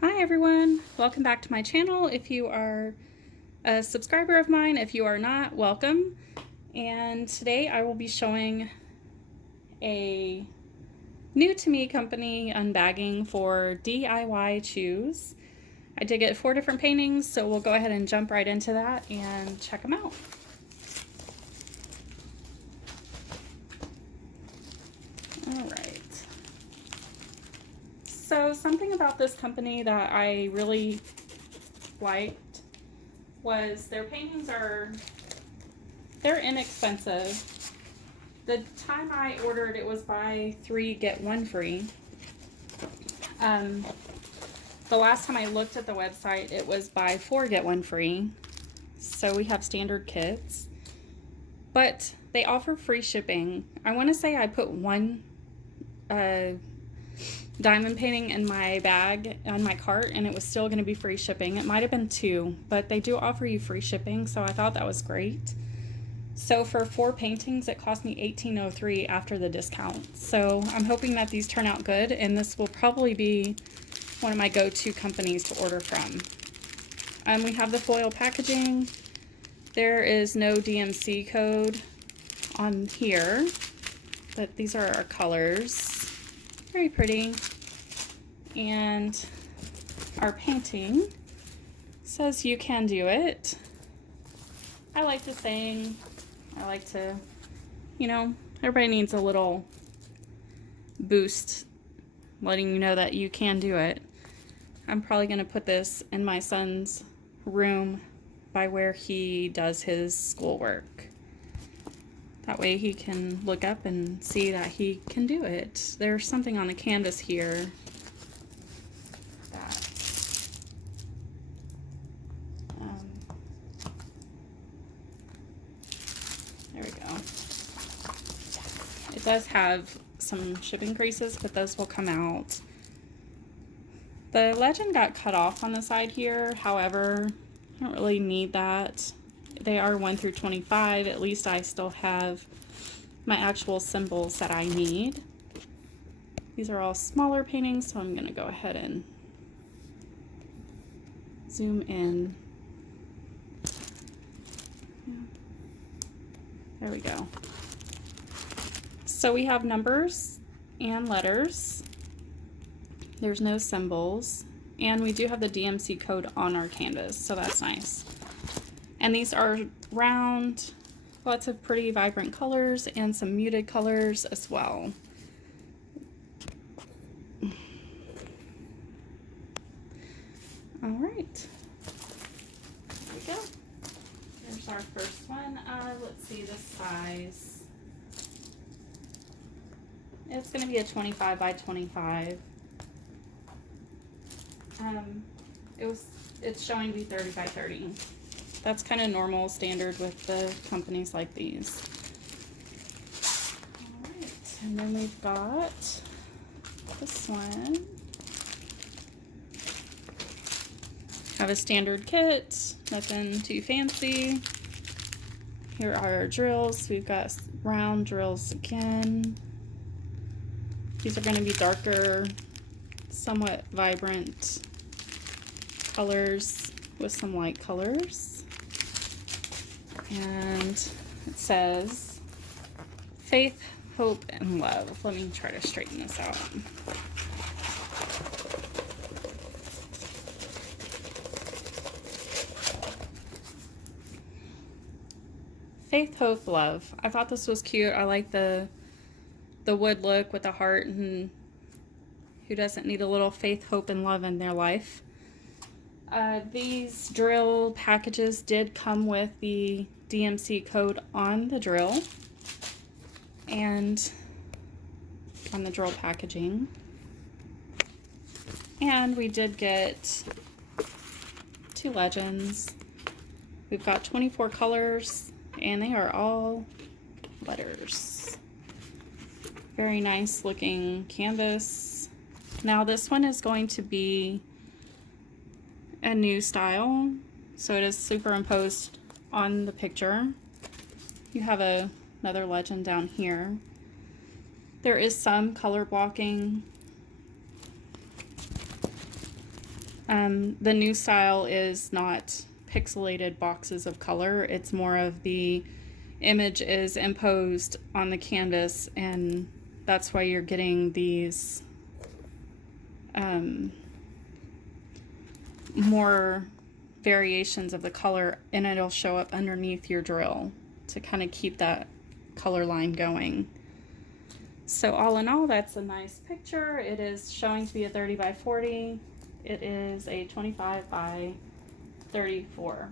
Hi everyone, welcome back to my channel. If you are a subscriber of mine, if you are not, welcome. And today I will be showing a new to me company unbagging for DIY Choose. I did get 4 different paintings, so we'll go ahead and jump right into that and check them out. All right. So something about this company that I really liked was their paintings they're inexpensive. The time I ordered, it was buy 3 get 1 free. The last time I looked at the website, it was buy 4 get 1 free. So we have standard kits, but they offer free shipping. I want to say I put 1 diamond painting in my bag on my cart and it was still going to be free shipping. It might have been 2, but they do offer you free shipping, so I thought that was great. So for 4 paintings, it cost me $18.03 after the discount. So I'm hoping that these turn out good, and this will probably be one of my go-to companies to order from. We have the foil packaging. There is no DMC code on here, but these are our colors. Very pretty. And our painting says you can do it. I like the saying. I like to, everybody needs a little boost letting you know that you can do it. I'm probably going to put this in my son's room by where he does his schoolwork. That way he can look up and see that he can do it. There's something on the canvas here that there we go. It does have some shipping creases, but those will come out. The legend got cut off on the side here. However, I don't really need that. They are 1 through 25. At least I still have my actual symbols that I need. These are all smaller paintings, so I'm going to go ahead and zoom in. There we go. So we have numbers and letters. There's no symbols. And we do have the DMC code on our canvas, so that's nice. And these are round, lots of pretty vibrant colors and some muted colors as well. All right, there we go. Here's our first one. Let's see the size. It's going to be a 25 by 25. It's showing to be 30 by 30. That's kind of normal standard with the companies like these. All right, and then we've got this one. Have a standard kit, nothing too fancy. Here are our drills. We've got round drills again. These are going to be darker, somewhat vibrant colors with some light colors. And it says faith, hope, and love. Let me try to straighten this out. Faith, hope, love. I thought this was cute. I like the wood look with the heart, and who doesn't need a little faith, hope, and love in their life? These drill packages did come with the DMC code on the drill and on the drill packaging. And we did get 2 legends. We've got 24 colors, and they are all letters. Very nice looking canvas. Now this one is going to be a new style, so it is superimposed on the picture. You have another legend down here. There is some color blocking The new style is not pixelated boxes of color. It's more of the image is imposed on the canvas, and that's why you're getting these more variations of the color, and it'll show up underneath your drill to kind of keep that color line going. So all in all, that's a nice picture. It is showing to be a 30 by 40. It is a 25 by 34.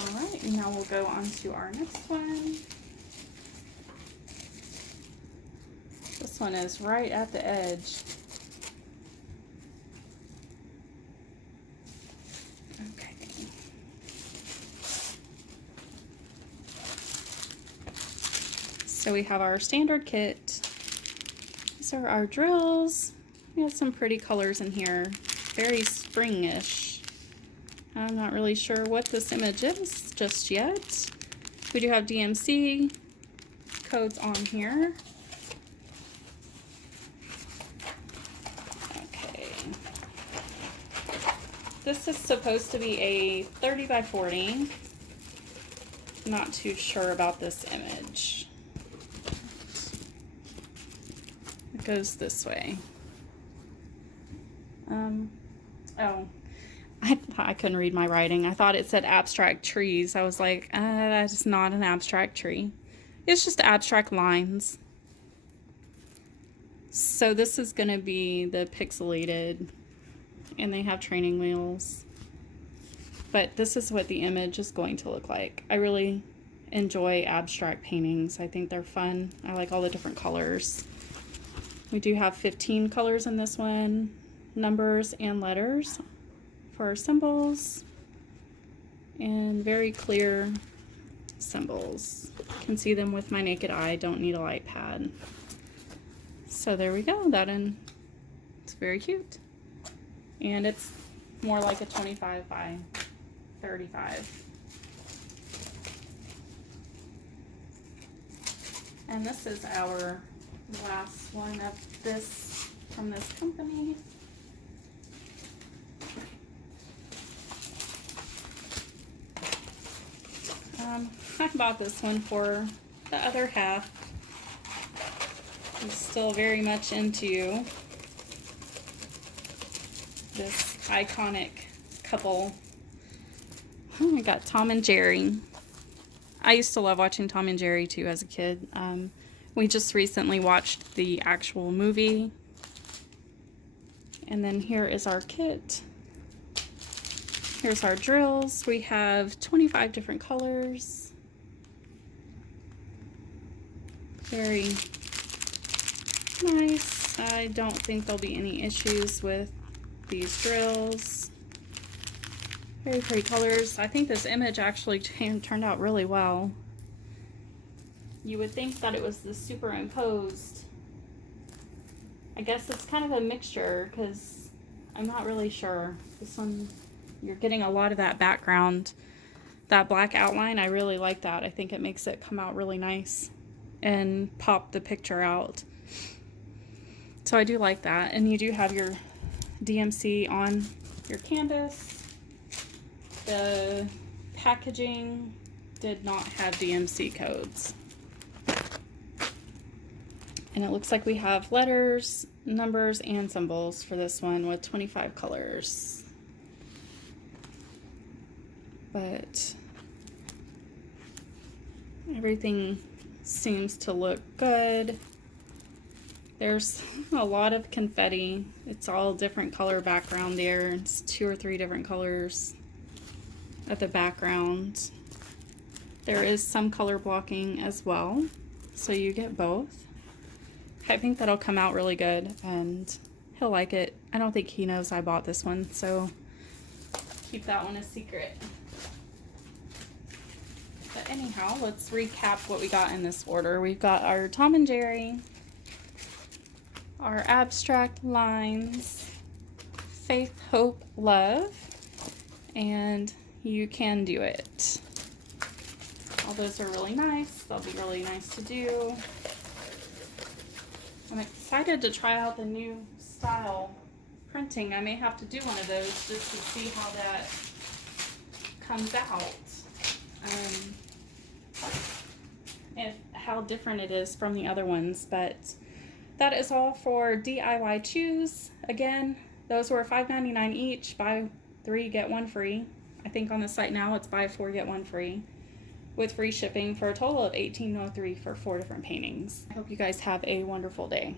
All right, now we'll go on to our next one. This one is right at the edge. Okay. So we have our standard kit. These are our drills. We have some pretty colors in here, very springish. I'm not really sure what this image is just yet. We do have DMC codes on here. Okay. This is supposed to be a 30 by 40. Not too sure about this image. It goes this way. Oh, I couldn't read my writing. I thought it said abstract trees. I was like, that's not an abstract tree. It's just abstract lines. So this is going to be the pixelated, and they have training wheels. But this is what the image is going to look like. I really enjoy abstract paintings. I think they're fun. I like all the different colors. We do have 15 colors in this one, numbers and letters for our symbols, and very clear symbols. You can see them with my naked eye, don't need a light pad. So there we go, it's very cute. And it's more like a 25 by 35. And this is our last one of this from this company. I bought this one for the other half. He's still very much into this iconic couple. Oh, I got Tom and Jerry. I used to love watching Tom and Jerry too as a kid. We just recently watched the actual movie. And then here is our kit. Here's our drills. We have 25 different colors. Very nice. I don't think there'll be any issues with these drills. Very pretty colors. I think this image actually turned out really well. You would think that it was the superimposed. I guess it's kind of a mixture because I'm not really sure. This one, you're getting a lot of that background, that black outline. I really like that. I think it makes it come out really nice and pop the picture out. So I do like that. And you do have your DMC on your canvas. The packaging did not have DMC codes. And it looks like we have letters, numbers, and symbols for this one with 25 colors. But everything seems to look good. There's a lot of confetti. It's all different color background there. It's 2 or 3 different colors at the background. There is some color blocking as well, so you get both. I think that'll come out really good and he'll like it. I don't think he knows I bought this one, so keep that one a secret. But anyhow, let's recap what we got in this order. We've got our Tom and Jerry, our abstract lines, faith, hope, love, and you can do it. All those are really nice. They'll be really nice to do. I'm excited to try out the new style printing. I may have to do one of those just to see how that comes out. And how different it is from the other ones. But that is all for DIY Chews. Again, those were $5.99 each. Buy 3, get 1 free. I think on the site now it's buy 4, get 1 free, with free shipping, for a total of $18.03 for 4 different paintings. I hope you guys have a wonderful day.